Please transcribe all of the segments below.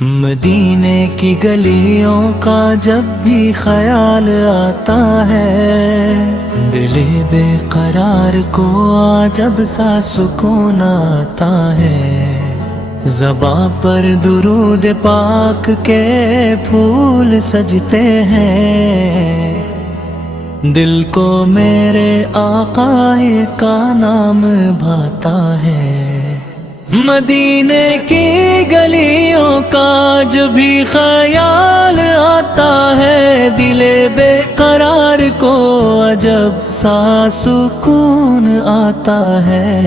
مدینے کی گلیوں کا جب بھی خیال آتا ہے، دل بے قرار کو جب سا سکون آتا ہے، زباں پر درود پاک کے پھول سجتے ہیں، دل کو میرے آقا کا نام بھاتا ہے۔ مدینے کی گلیوں کا جب بھی خیال آتا ہے، دل بے قرار کو عجب سا سکون آتا ہے۔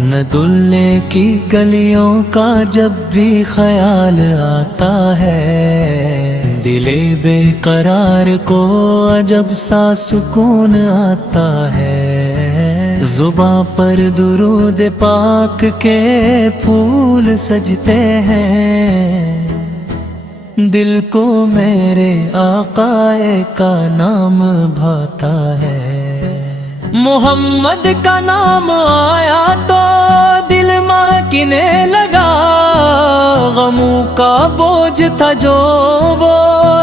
ندلے کی گلیوں کا جب بھی خیال آتا ہے، دل بے قرار کو عجب سا سکون آتا ہے۔ زباں پر درود پاک کے پھول سجتے ہیں، دل کو میرے آقا کا نام بھاتا ہے۔ محمد کا نام آیا تو دل مہکنے لگا، غموں کا بوجھ تھا جو وہ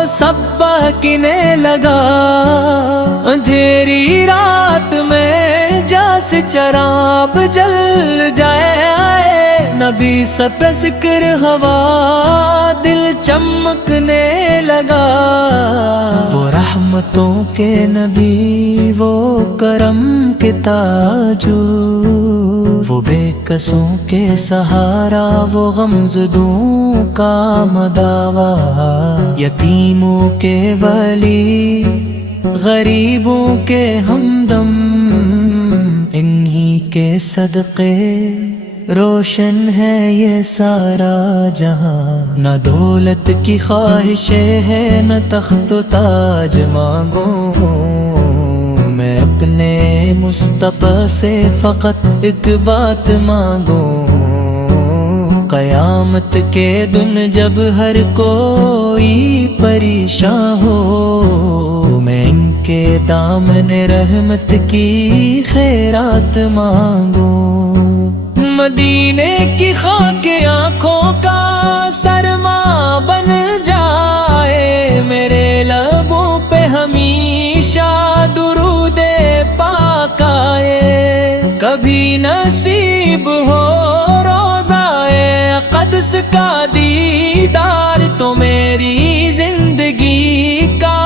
سب بہکنے لگا۔ اندھیری رات میں جیسے چراغ جل جائے، نبی سب ذکر ہوا دل چمکنے لگا۔ وہ رحمتوں کے نبی، وہ کرم کے تاجو، وہ بے کسوں کے سہارا، وہ غمزدوں کا مداوا، یتیموں کے ولی، غریبوں کے ہمدم، انہی کے صدقے روشن ہے یہ سارا جہاں۔ نہ دولت کی خواہشیں ہے، نہ تخت و تاج مانگوں، میں اپنے مصطفیٰ سے فقط ایک بات مانگوں۔ قیامت کے دن جب ہر کوئی پریشاں ہو، میں ان کے دامن رحمت کی خیرات مانگوں۔ مدینے کی خاک آنکھوں کا سرما بن جائے، میرے لبوں پہ ہمیشہ درود پاک آئے۔ کبھی نصیب ہو روضائے قدس کا دیدار، تو میری زندگی کا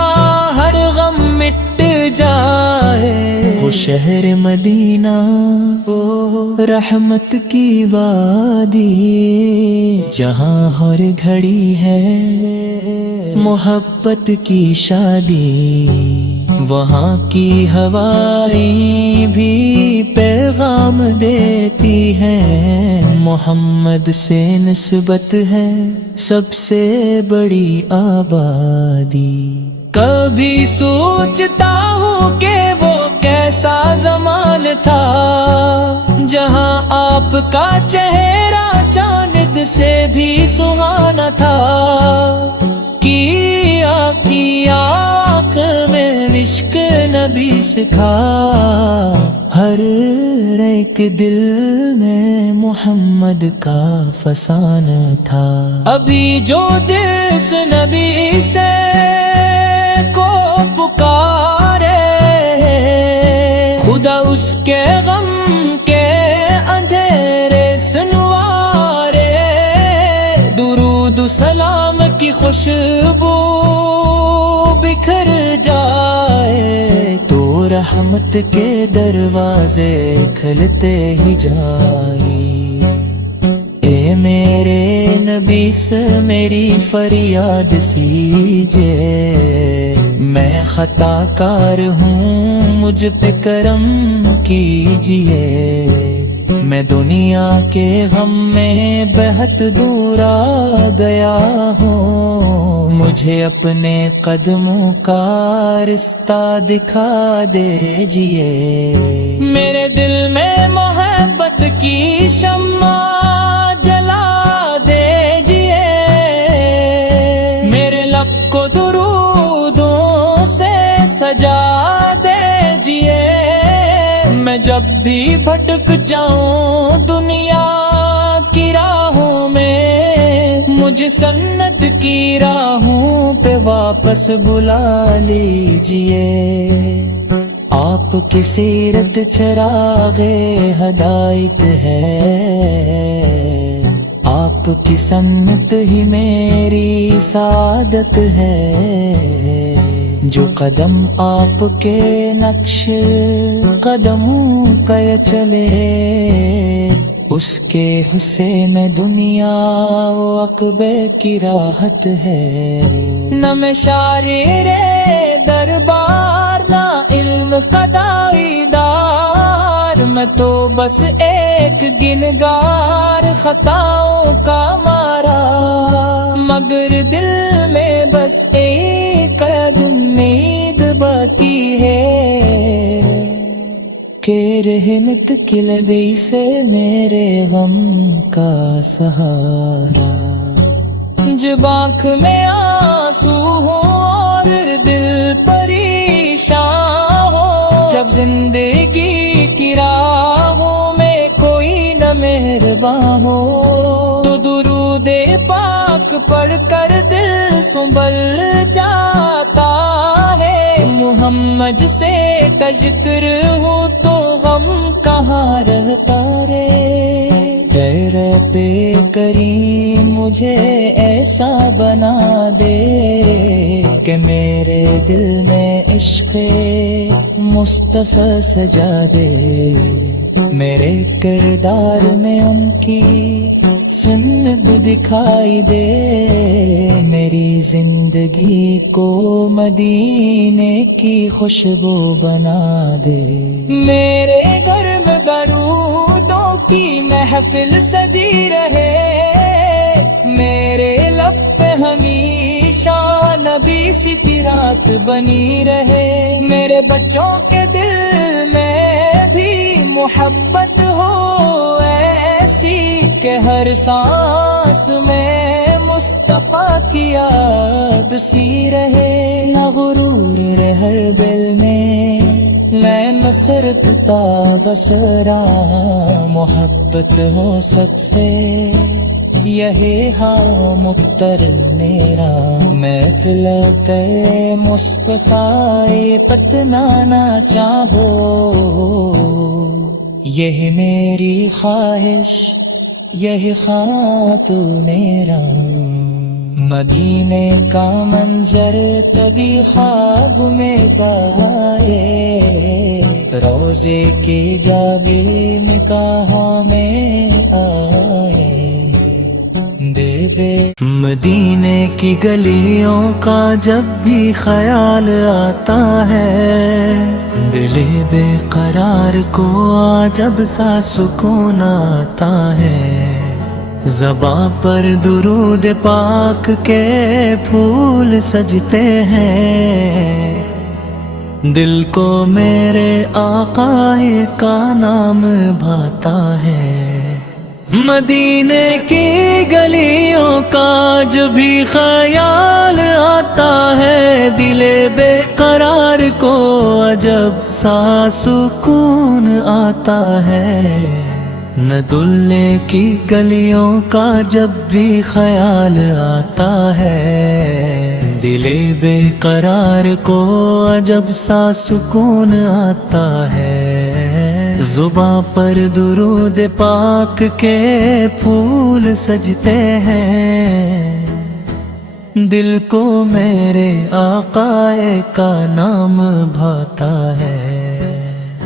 ہر غم مٹ جائے۔ وہ شہر مدینہ، وہ رحمت کی وادی، جہاں ہر گھڑی ہے محبت کی شادی۔ وہاں کی ہوائیں بھی پیغام دیتی ہیں، محمد سے نسبت ہے سب سے بڑی آبادی۔ کبھی سوچتا ہوں کہ وہ کیسا زمان تھا، جہاں آپ کا چہرہ چاند سے بھی سہانا تھا۔ کی آنکھ میں عشق نبی سکھا، ہر ایک دل میں محمد کا فسانہ تھا۔ ابھی جو دل اس نبی سے کو پکارے، خدا اس کے غم کے اندھیرے سنوارے۔ درود و سلام کی خوشبو بکھر جائے، تو رحمت کے دروازے کھلتے ہی جائیں۔ اے میرے نبی سے میری فریاد سیجے، میں خطا کار ہوں مجھ پہ کرم کیجئے۔ میں دنیا کے غم میں بہت دور آ گیا ہوں، مجھے اپنے قدموں کا رستہ دکھا دیجئے۔ میرے دل میں محبت کی شمع جلا دیجئے، میرے لب کو درودوں سے سجا دیجئے۔ میں جب بھی بھٹک جاؤں دنیا کی راہوں میں، مجھے سنت کی راہوں پہ واپس بلا لیجئے، آپ کی سیرت چراغ ہدایت ہے، آپ کی سنت ہی میری سعادت ہے، جو قدم آپ کے نقش قدموں پہ چلے، اس کے حصے میں دنیا و عقبے کی راحت ہے۔ نہ میں شاعر دربار نہ علم کا داعیدار، میں تو بس ایک گنگار خطاؤں کا مارا، مگر دل میں بس ایک امید باقی ہے کہ رحمت کی لدی سے میرے غم کا سہارا۔ جب آنکھ میں آنسو ہو اور دل پریشان ہو، جب زندگی کی راہوں میں کوئی نہ مہربان ہو، تو درود پاک پڑھ کر دل سنبھل جاتا ہے۔ محمد سے تذکر ہو تو غم کہاں رہتا رے، اے رب کریم مجھے ایسا بنا دے کہ میرے دل میں عشق مصطفیٰ سجا دے، میرے کردار میں ان کی سنت دکھائی دے، میری زندگی کو مدینے کی خوشبو بنا دے، میرے گھر میں درودوں کی محفل سجی رہے، میرے لب پہ ہمیشہ نبی سی رات بنی رہے، میرے بچوں کے دل میں بھی محبت ہو ایسی کہ ہر سانس میں مصطفیٰ کی یاد سی رہے، نہ غرور رہے ہر دل میں، میں نفرت تا بسرا، محبت ہو سچ سے یہی ہاں مختر میرا، محفل تے مصطفیٰ پتنانا چاہو، یہ میری خواہش یہی خاتون میرا، مدینے کا منظر کبھی خواب میں پائے، روزے کی جابی نگاہوں میں آئے، دے دے مدینے کی گلیوں کا جب بھی خیال آتا ہے، دل بے قرار کو جب سا سکون آتا ہے، زباں پر درود پاک کے پھول سجتے ہیں، دل کو میرے آقا کا نام بھاتا ہے، مدینے کی گلیوں کا جب بھی خیال آتا ہے، دل بے قرار کو عجب سا سکون آتا ہے، ندلے کی گلیوں کا جب بھی خیال آتا ہے، دل بے قرار کو عجب سا سکون آتا ہے، زباں پر درود پاک کے پھول سجتے ہیں، دل کو میرے آقا کا نام بھاتا ہے،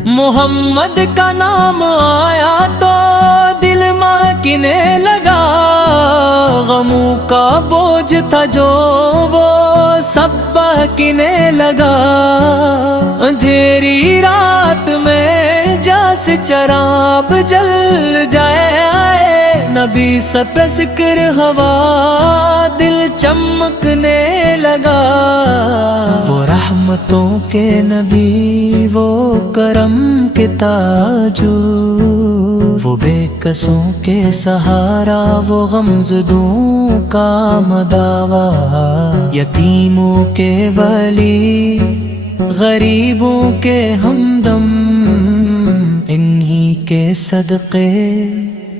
محمد کا نام آیا تو دل مہکنے لگا، غموں کا بوجھ تھا جو وہ سب بہکنے لگا، اندھیری رات میں جیسے چراغ جل جائے، نبی سب ذکر ہوا دل چمکنے لگا، وہ رحمتوں کے نبی وہ کرم کے تاجو، وہ بے کسوں کے سہارا وہ غمزدوں کا مداوا، یتیموں کے ولی غریبوں کے ہمدم، انہی کے صدقے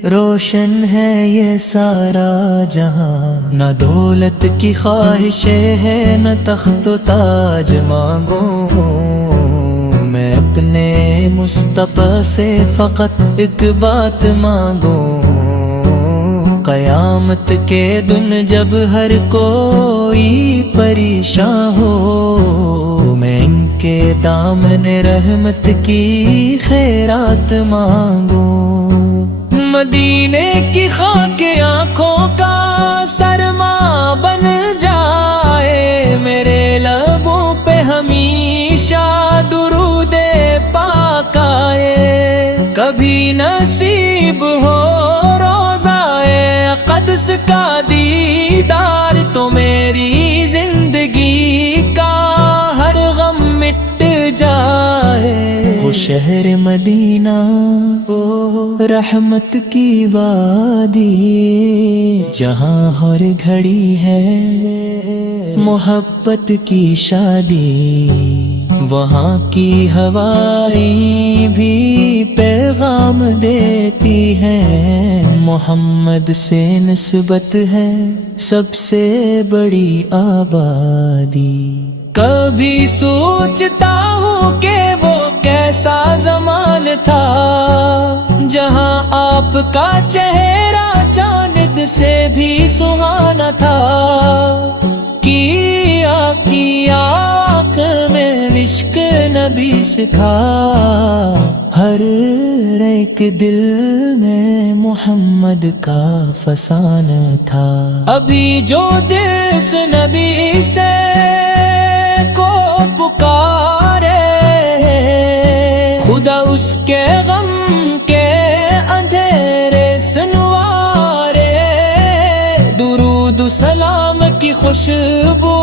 روشن ہے یہ سارا جہاں، نہ دولت کی خواہشیں ہے نہ تخت و تاج مانگوں، میں اپنے مصطفیٰ سے فقط ایک بات مانگوں، قیامت کے دن جب ہر کوئی پریشان ہو، میں ان کے دامن رحمت کی خیرات مانگوں، مدینے کی خاک آنکھوں کا سرما بن جائے، میرے لبوں پہ ہمیشہ درود پاک آئے، کبھی نصیب ہو قدس کا دیدار تو میری زندگی کا ہر غم مٹ جائے، وہ شہر مدینہ وہ رحمت کی وادی، جہاں ہر گھڑی ہے محبت کی شادی، وہاں کی ہوائیں بھی پیغام دیتی ہیں، محمد سے نسبت ہے سب سے بڑی آبادی، کبھی سوچتا ہوں کہ وہ کیسا زمان تھا، جہاں آپ کا چہرہ چاند سے بھی سہانا تھا، کی آنکھ میں عشق نبی سکھا، ہر ایک دل میں محمد کا فسانہ تھا، ابھی جو دل سے نبی سے کو پکارے، خدا اس کے غم کے اندھیرے سنوارے، درود و سلام کی خوشبو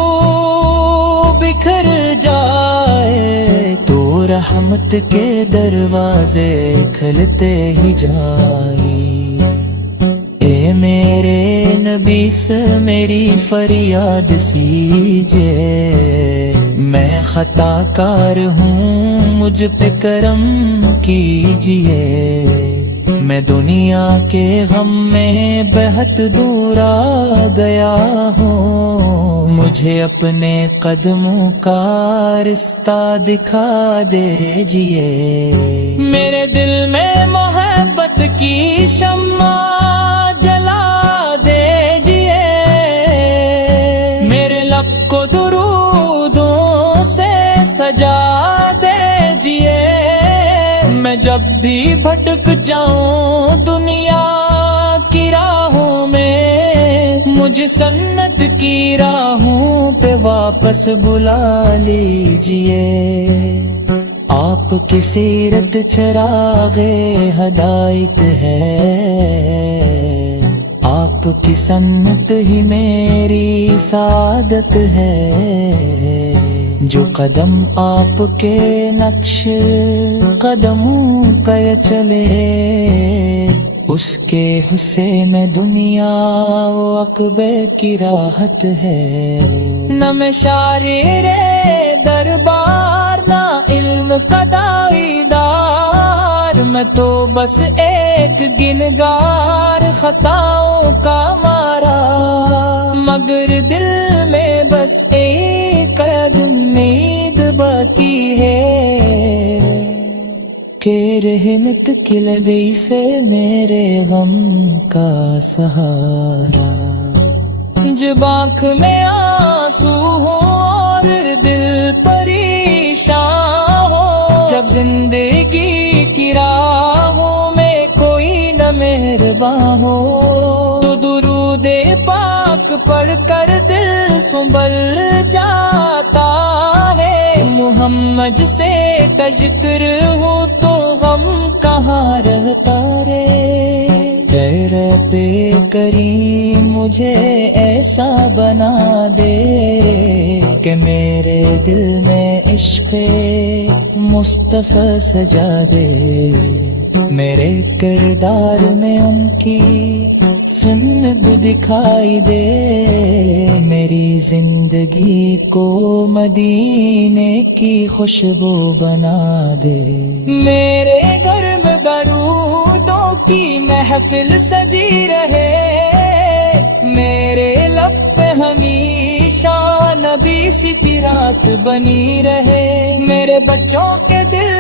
بکھر جائے، تو رحمت کے دروازے کھلتے ہی جائے، اے میرے نبی سے میری فریاد سیجے، میں خطا کار ہوں مجھ پہ کرم کیجئے، میں دنیا کے غم میں بہت دور آ گیا ہوں، مجھے اپنے قدموں کا رستہ دکھا دیجئے، میرے دل میں محبت کی شمع جلا دیجئے، میرے لب کو درودوں سے سجا دیجئے، میں جب بھی بھٹک جاؤں دنیا کی راہوں میں، مجھے سنت کی راہوں پہ واپس بلا لیجئے، آپ کی سیرت چراغ ہدایت ہے، آپ کی سنت ہی میری سعادت ہے، جو قدم آپ کے نقش قدموں پہ چلے، اس کے حسین دنیا و عقبے کی راحت ہے، نہ میں شاعر دربار نہ علم کا داعیدار، میں تو بس ایک گنگار خطاؤں کا مارا، مگر دل میں بس ایک امید باقی ہے، کہ رحمت کی لدی سے میرے غم کا سہارا، جب آنکھ میں آنسو ہو اور دل پریشان ہو، جب زندگی کی راہوں میں کوئی نہ مہربان ہو، تو درود پاک پڑھ کر دل سنبھل جاتا ہے، محمد سے کا ذکر ہو تو غم کہاں رہتا رے، رب کریم مجھے ایسا بنا دے کہ میرے دل میں عشق مصطفیٰ سجا دے، میرے کردار میں ان کی سنت دکھائی دے، میری زندگی کو مدینے کی خوشبو بنا دے، میرے گھر میں درودوں کی محفل سجی رہے، میرے لب پہ ہمیشہ نبی سی رات بنی رہے، میرے بچوں کے دل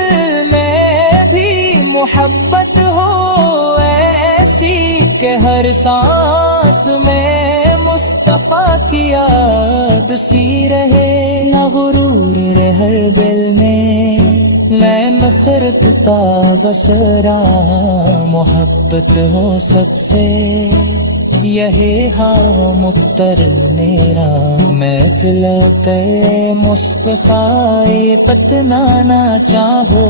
میں بھی محبت ہو ایسی کہ ہر سانس میں مصطفیٰ کی یاد سی رہے، نہ غرور رہے ہر دل میں لین خرط تا بسرا، محبت ہو سچ سے یہی ہاں متر میرا، محفلت مصطفیٰ پتنانا چاہو،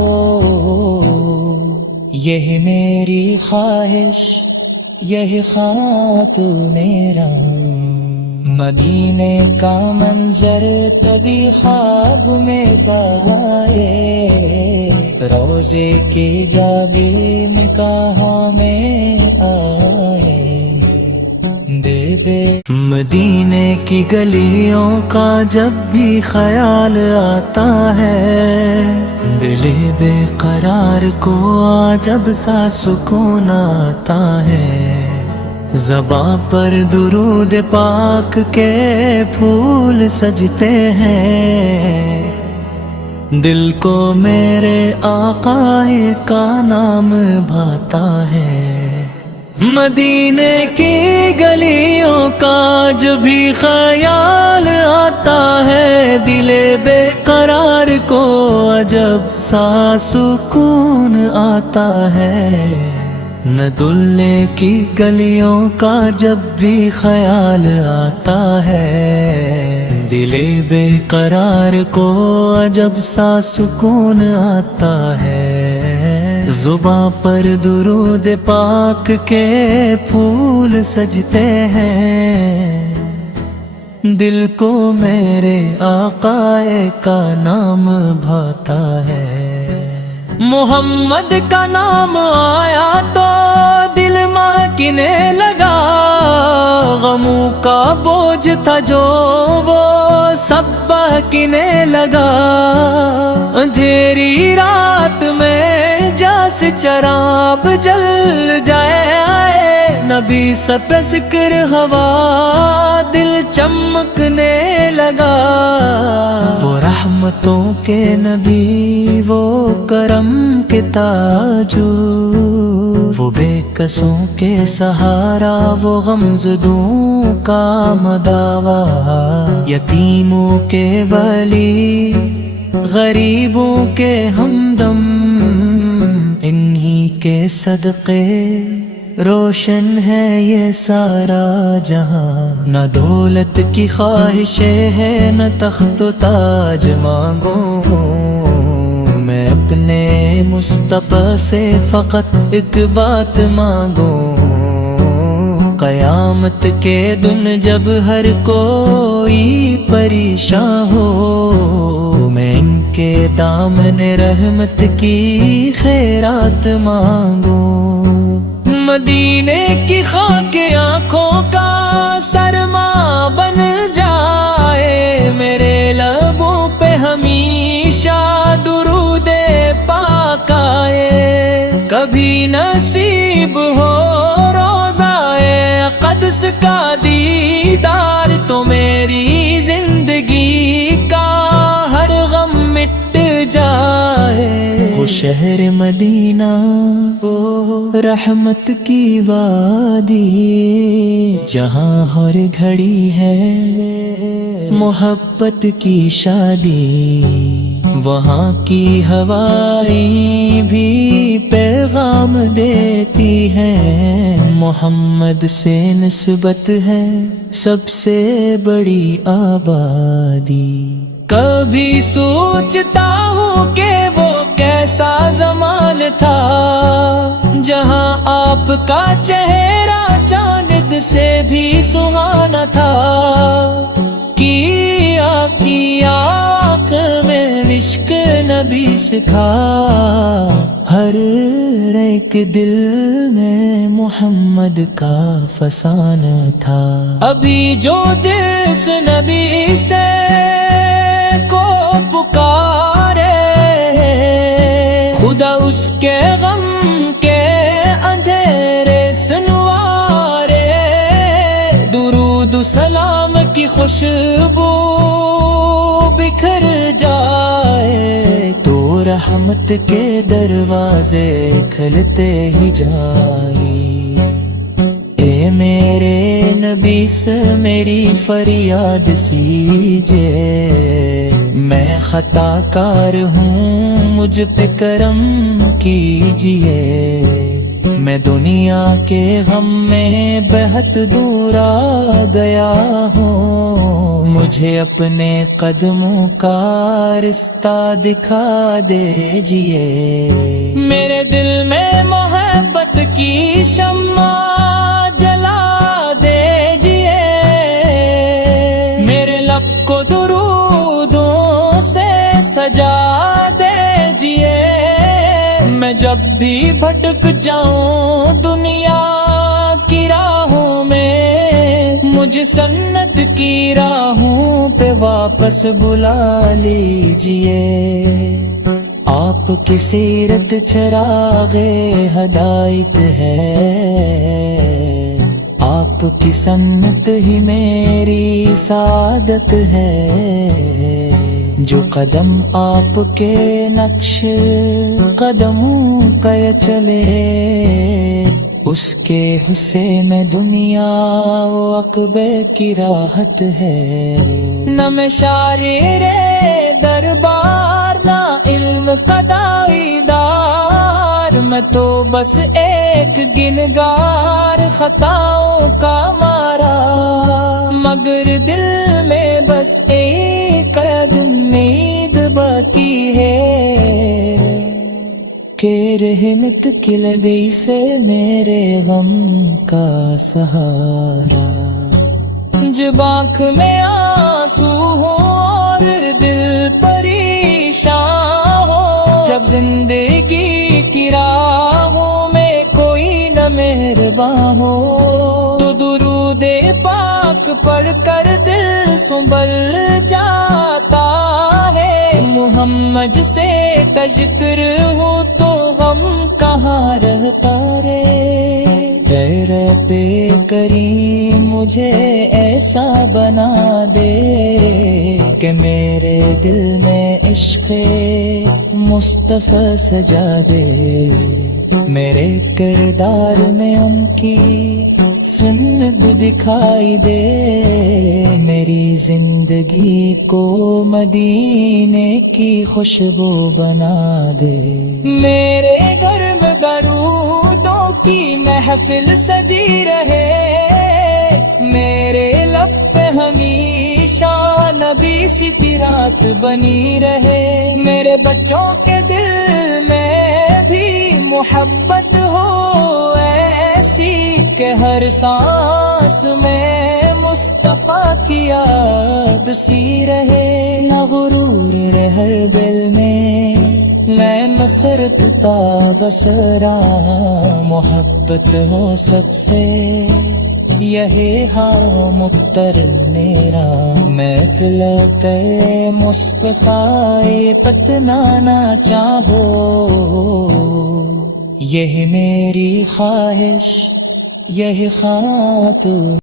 یہی میری خواہش یہی خاتون میرا، مدینے کا منظر کبھی خواب میں پائے، روزے کی جاگی نکاحوں میں آئے، دے دے مدینے کی گلیوں کا جب بھی خیال آتا ہے، دل بے قرار کو جب سا سکون آتا ہے، زباں پر درود پاک کے پھول سجتے ہیں، دل کو میرے آقا کا نام بھاتا ہے، مدینے کی گلیوں کا جب بھی خیال آتا ہے، دل بے قرار کو عجب سا سکون آتا ہے، نہ دلے کی گلیوں کا جب بھی خیال آتا ہے، دل بے قرار کو عجب سا سکون آتا ہے، زباں پر درود پاک کے پھول سجتے ہیں، دل کو میرے آقا کا نام بھاتا ہے، محمد کا نام آیا تو دل ماکنے لگا، غموں کا بوجھ تھا جو وہ سب بہکنے لگا، اندھیری رات میں جیسے چراغ جل جائے، نبی سب ذکر ہوا دل چمکنے لگا، وہ رحمتوں کے نبی وہ کرم کے تاجو، وہ بے کسوں کے سہارا وہ غمزدوں کا مداوا، یتیموں کے ولی غریبوں کے ہمدم، انہی کے صدقے روشن ہے یہ سارا جہاں، نہ دولت کی خواہشیں ہے نہ تخت و تاج مانگوں، میں اپنے مصطفیٰ سے فقط ایک بات مانگوں، قیامت کے دن جب ہر کوئی پریشان ہو، میں ان کے دامن رحمت کی خیرات مانگوں، مدینے کی خاک آنکھوں کا سرما بن جائے، میرے لبوں پہ ہمیشہ درود پاک آئے، کبھی نصیب ہو روزائے قدس کا دیدار، تو میری زندگی کا ہر غم مٹ جائے، وہ شہر مدینہ رحمت کی وادی، جہاں ہر گھڑی ہے محبت کی شادی، وہاں کی ہوائیں بھی پیغام دیتی ہیں، محمد سے نسبت ہے سب سے بڑی آبادی، کبھی سوچتا ہوں کہ وہ کیسا زمان تھا، جہاں آپ کا چہرہ چاند سے بھی سہانا تھا، کی آنکھ میں عشق نبی سکھا، ہر ایک دل میں محمد کا فسانہ تھا، ابھی جو دل سے نبی سے کو پکارے، خدا اس کے غم کے اندھیرے خوشبو بکھر جائے تو رحمت کے دروازے کھلتے ہی جائیں۔ اے میرے نبی سے میری فریاد سیجے، میں خطا کار ہوں مجھ پہ کرم کیجئے۔ میں دنیا کے غم میں بہت دور آ گیا ہوں، مجھے اپنے قدموں کا رستہ دکھا دیجئے۔ میرے دل میں محبت کی شمع جلا دیجئے، میرے لب کو درودوں سے سجا دیجئے۔ میں جب بھی بھٹک جاؤں دنیا کی راہوں میں، مجھے سنت کی راہوں پہ واپس بلا لیجئے۔ آپ کی سیرت چراغ ہدایت ہے، آپ کی سنت ہی میری سعادت ہے۔ جو قدم آپ کے نقش قدموں کا چلے، اس کے حسین دنیا و عقبے کی راحت ہے۔ نہ میں شاعر دربار نہ علم کا داعیدار، میں تو بس ایک گنگار خطاؤں کا مارا، مگر دل میں بس ایک امید باقی ہے کہ رحمت کی لدی سے میرے غم کا سہارا۔ جب آنکھ میں آنسو ہو اور دل پریشان ہو، جب زندگی کی راہوں میں کوئی نہ مہرباں ہو، تو درود پاک پڑھ کر دل سنبھل جاتا ہے۔ محمد سے تذکر ہو تو غم کہاں رہتا رے۔ اے رب کریم مجھے ایسا بنا دے کہ میرے دل میں عشق مصطفیٰ سجا دے، میرے کردار میں ان کی سنت دکھائی دے، میری زندگی کو مدینے کی خوشبو بنا دے۔ میرے گھر میں درودوں کی محفل سجی رہے، میرے لب پہ ہمیشہ نبی سی رات بنی رہے، میرے بچوں کے دل میں بھی محبت ہو ایسی کہ ہر سانس میں مصطفیٰ کی یاد سی رہے۔ نہ غرور رہے ہر دل میں، میں نفرت تا بسرا، محبت ہو سب سے یہی ہاں متر میرا۔ محفلت مصطفیٰ پتنانا چاہو، یہی میری خواہش، یہی خواہش۔